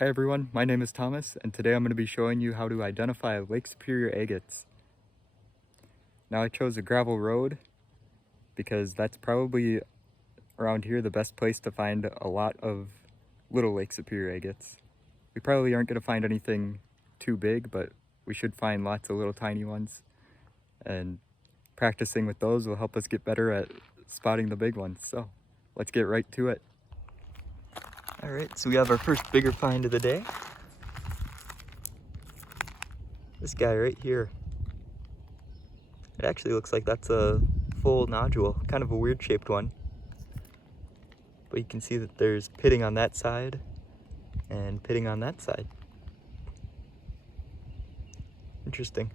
Hi everyone, my name is Thomas, and today I'm going to be showing you how to identify Lake Superior agates. Now I chose a gravel road because that's probably around here the best place to find a lot of little Lake Superior agates. We probably aren't going to find anything too big, but we should find lots of little tiny ones, and practicing with those will help us get better at spotting the big ones. So let's get right to it. Alright, so we have our first bigger find of the day. This guy right here. It actually looks like that's a full nodule, kind of a weird shaped one. But you can see that there's pitting on that side and pitting on that side. Interesting.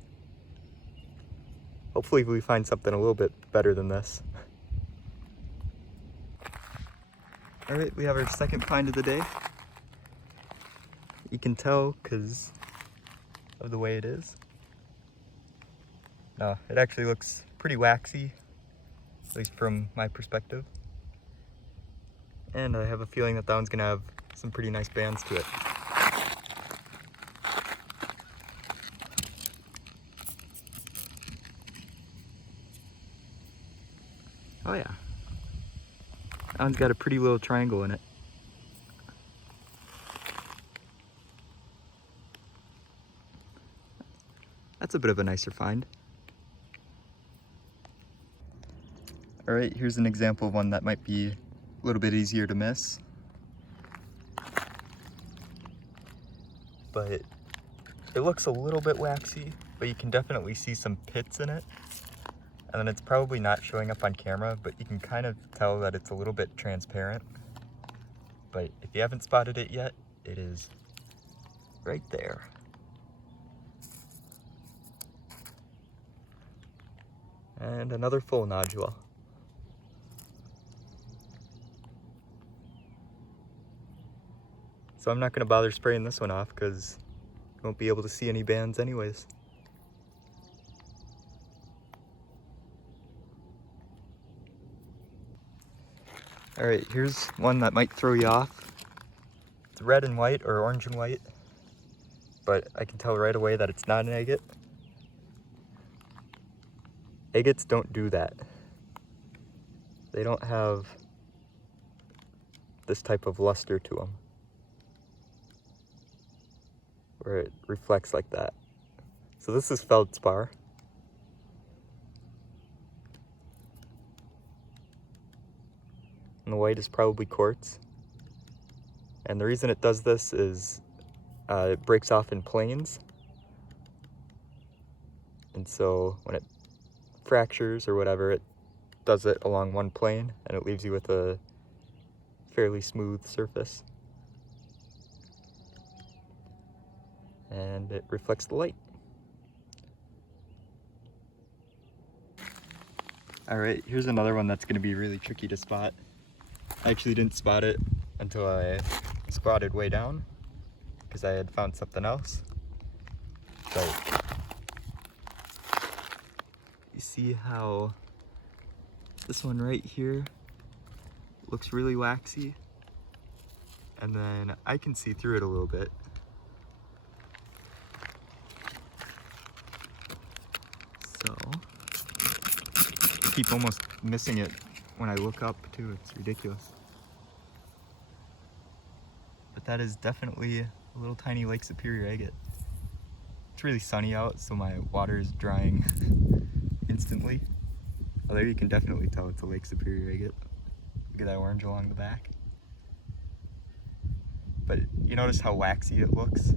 Hopefully we find something a little bit better than this. Alright, we have our second find of the day. You can tell because of the way it is. No, it actually looks pretty waxy, at least from my perspective. And I have a feeling that that one's gonna have some pretty nice bands to it. Oh yeah. That one's got a pretty little triangle in it. That's a bit of a nicer find. Alright, here's an example of one that might be a little bit easier to miss. But it looks a little bit waxy, but you can definitely see some pits in it. And then it's probably not showing up on camera, but you can kind of tell that it's a little bit transparent. But if you haven't spotted it yet, it is right there. And another full nodule. So I'm not going to bother spraying this one off because you won't be able to see any bands anyways. Alright, here's one that might throw you off. It's red and white or orange and white, but I can tell right away that it's not an agate. Agates don't do that. They don't have this type of luster to them, where it reflects like that. So this is feldspar. And the white is probably quartz. And the reason it does this is it breaks off in planes. And so when it fractures or whatever, it does it along one plane and it leaves you with a fairly smooth surface. And it reflects the light. Alright, here's another one that's going to be really tricky to spot. I actually didn't spot it until I squatted way down because I had found something else. But you see how this one right here looks really waxy, and then I can see through it a little bit. So I keep almost missing it when I look up too, it's ridiculous. But that is definitely a little tiny Lake Superior agate. It's really sunny out, so my water is drying instantly. Oh, there you can definitely tell it's a Lake Superior agate. Look at that orange along the back. But you notice how waxy it looks?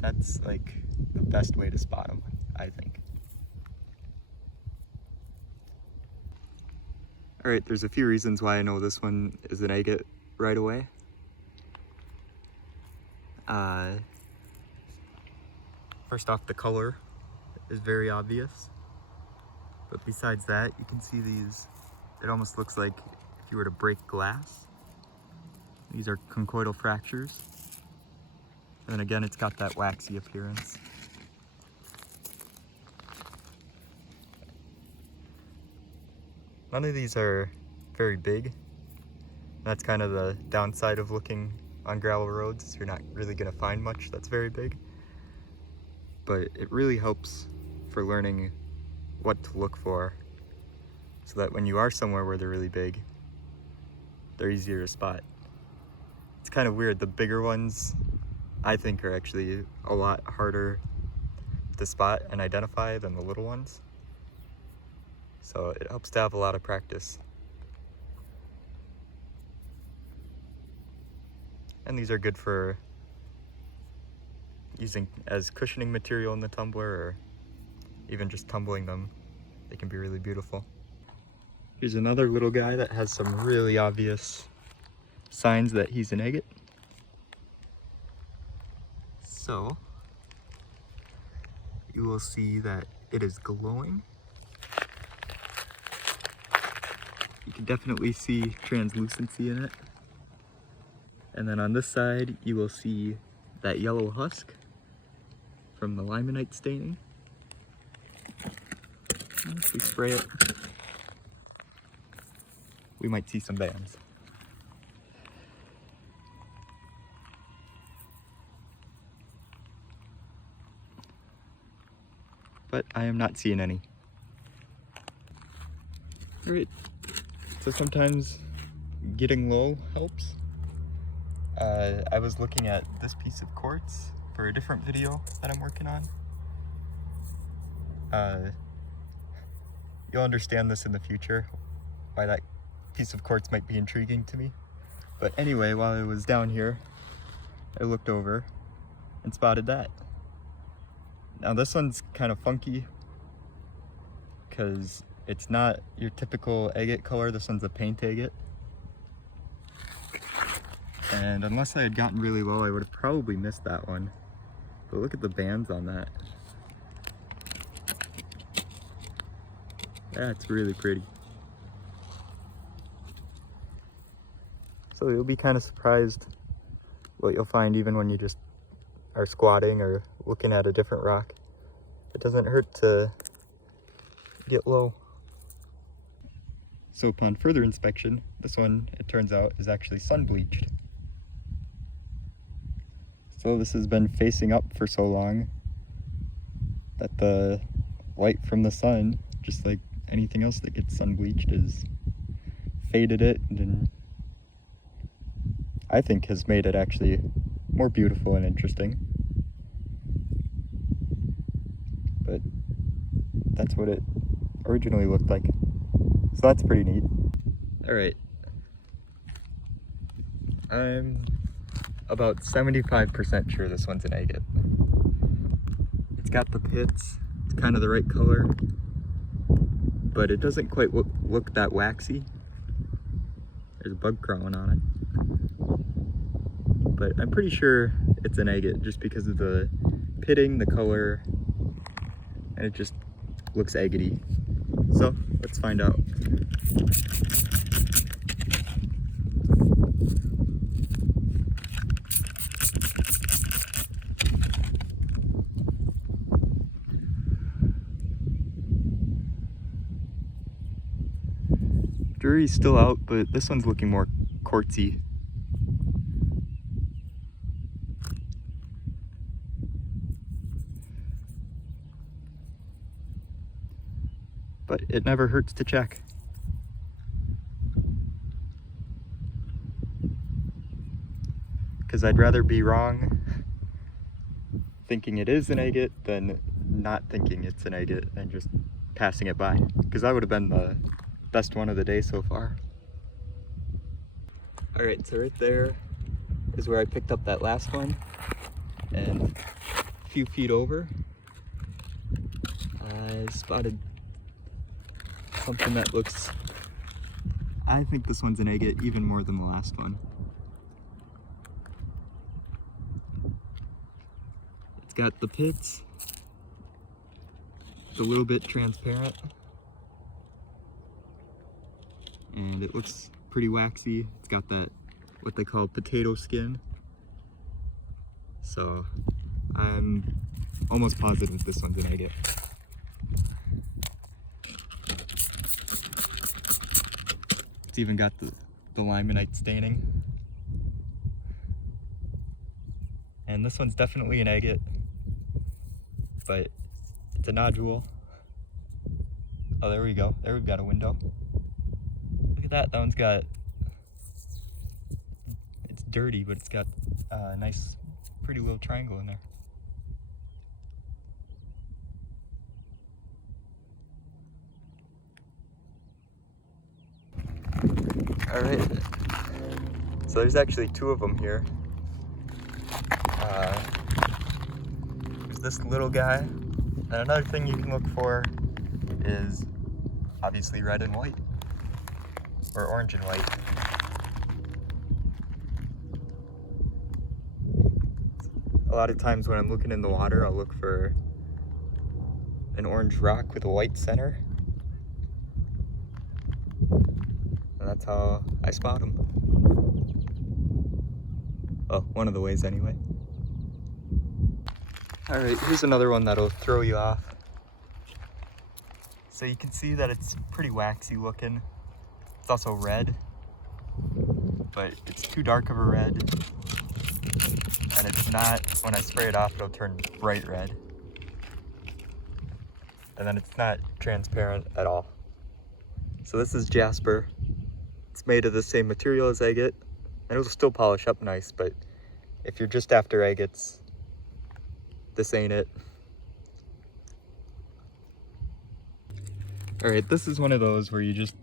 That's like the best way to spot them, I think. Alright, there's a few reasons why I know this one is an agate right away. First off, the color is very obvious. But besides that, you can see these, it almost looks like if you were to break glass. These are conchoidal fractures. And then again, it's got that waxy appearance. None of these are very big, That's kind of the downside of looking on gravel roads. You're not really gonna find much that's very big. But it really helps for learning what to look for, so that when you are somewhere where they're really big, they're easier to spot. It's kind of weird. The bigger ones, I think, are actually a lot harder to spot and identify than the little ones. So it helps to have a lot of practice. And these are good for using as cushioning material in the tumbler, or even just tumbling them. They can be really beautiful. Here's another little guy that has some really obvious signs that he's an agate. So you will see that it is glowing. You can definitely see translucency in it. And then on this side, you will see that yellow husk from the limonite staining. If we spray it, we might see some bands. But I am not seeing any. Alright, so sometimes getting low helps. I was looking at this piece of quartz for a different video that I'm working on. You'll understand this in the future, why that piece of quartz might be intriguing to me. But anyway, while I was down here, I looked over and spotted that. Now this one's kind of funky because it's not your typical agate color. This one's a paint agate. And unless I had gotten really low, I would have probably missed that one. But look at the bands on that. That's really pretty. So you'll be kind of surprised what you'll find even when you just are squatting or looking at a different rock. It doesn't hurt to get low. So upon further inspection, this one, it turns out, is actually sun bleached. So this has been facing up for so long that the light from the sun, just like anything else that gets sun bleached, is faded it, and I think has made it actually more beautiful and interesting. But that's what it originally looked like. So that's pretty neat. Alright. I'm about 75% sure this one's an agate. It's got the pits, it's kind of the right color, but it doesn't quite look that waxy. There's a bug crawling on it. But I'm pretty sure it's an agate just because of the pitting, the color, and it just looks agate-y. So let's find out. Jury's still out, but this one's looking more quartzy. But it never hurts to check. Because I'd rather be wrong thinking it is an agate than not thinking it's an agate and just passing it by. Because that would have been the best one of the day so far. Alright, so right there is where I picked up that last one. And a few feet over, I spotted something that looks, I think this one's an agate even more than the last one. It's got the pits, it's a little bit transparent, and it looks pretty waxy. It's got that, what they call potato skin. So I'm almost positive this one's an agate. It's even got the limonite staining. And this one's definitely an agate, but it's a nodule. Oh, there we go. There we've got a window. Look at that. That one's got, it's dirty, but it's got a nice, pretty little triangle in there. All right. So there's actually two of them here. There's this little guy. And another thing you can look for is obviously red and white, or orange and white. A lot of times when I'm looking in the water, I'll look for an orange rock with a white center. And that's how I spot them. Well, one of the ways anyway. All right, here's another one that'll throw you off. So you can see that it's pretty waxy looking. It's also red, but it's too dark of a red. And it's not, when I spray it off, it'll turn bright red. And then it's not transparent at all. So this is Jasper. It's made of the same material as agate, and it'll still polish up nice, but if you're just after agates, this ain't it. All right, this is one of those where you just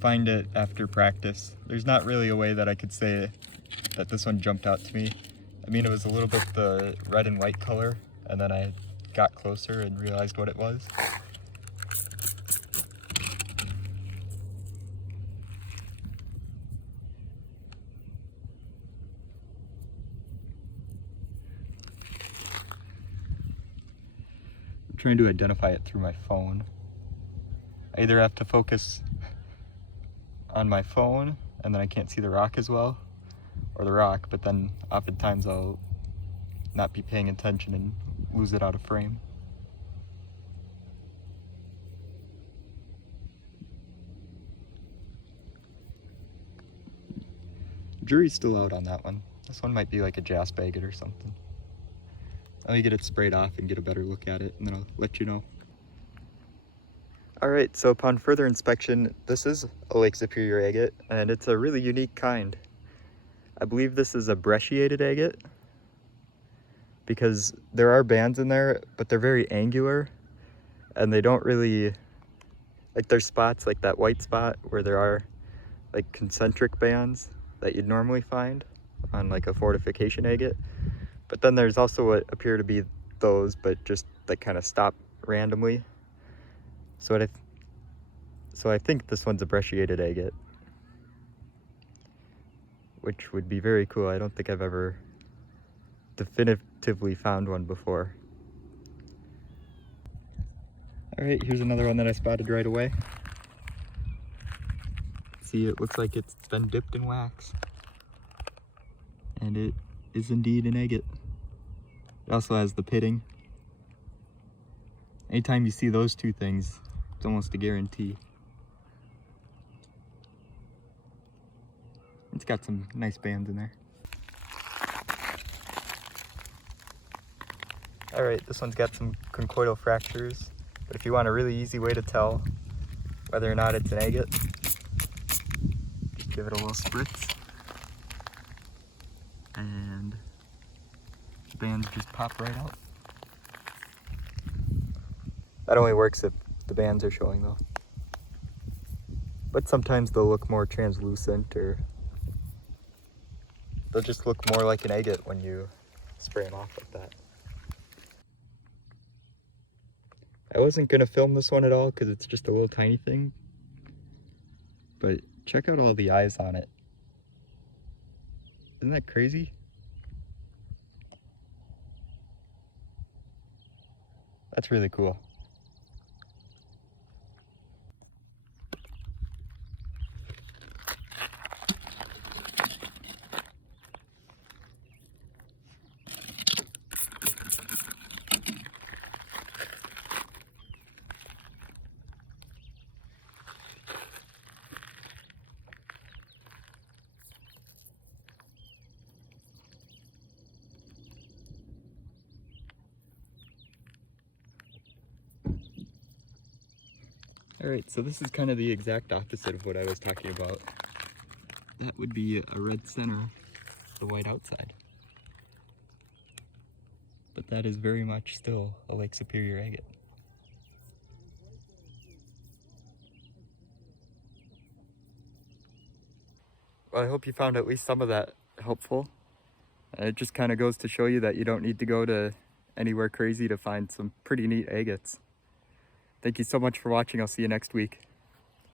find it after practice. There's not really a way that I could say that this one jumped out to me. I mean, it was a little bit the red and white color, and then I got closer and realized what it was. I'm trying to identify it through my phone. I either have to focus on my phone and then I can't see the rock as well, or the rock, but then oftentimes I'll not be paying attention and lose it out of frame. Jury's still out on that one. This one might be like a Jasper agate or something. Let me get it sprayed off and get a better look at it, and then I'll let you know. All right, so upon further inspection, this is a Lake Superior agate, and it's a really unique kind. I believe this is a brecciated agate, because there are bands in there, but they're very angular, and they don't really, like there's spots like that white spot where there are like concentric bands that you'd normally find on like a fortification agate. But then there's also what appear to be those, but just that kind of stop randomly. So I think this one's a brecciated agate, which would be very cool. I don't think I've ever definitively found one before. All right, here's another one that I spotted right away. See, it looks like it's been dipped in wax. And it is indeed an agate. It also has the pitting. Anytime you see those two things, it's almost a guarantee. It's got some nice bands in there. All right, this one's got some concordal fractures, but if you want a really easy way to tell whether or not it's an agate, just give it a little spritz, and the bands just pop right out. That only works if the bands are showing though. But sometimes they'll look more translucent, or they'll just look more like an agate when you spray them off like that. I wasn't gonna film this one at all because it's just a little tiny thing, but check out all the eyes on it. Isn't that crazy? That's really cool. Alright, so this is kind of the exact opposite of what I was talking about. That would be a red center, the white outside. But that is very much still a Lake Superior agate. Well, I hope you found at least some of that helpful. It just kind of goes to show you that you don't need to go to anywhere crazy to find some pretty neat agates. Thank you so much for watching. I'll see you next week.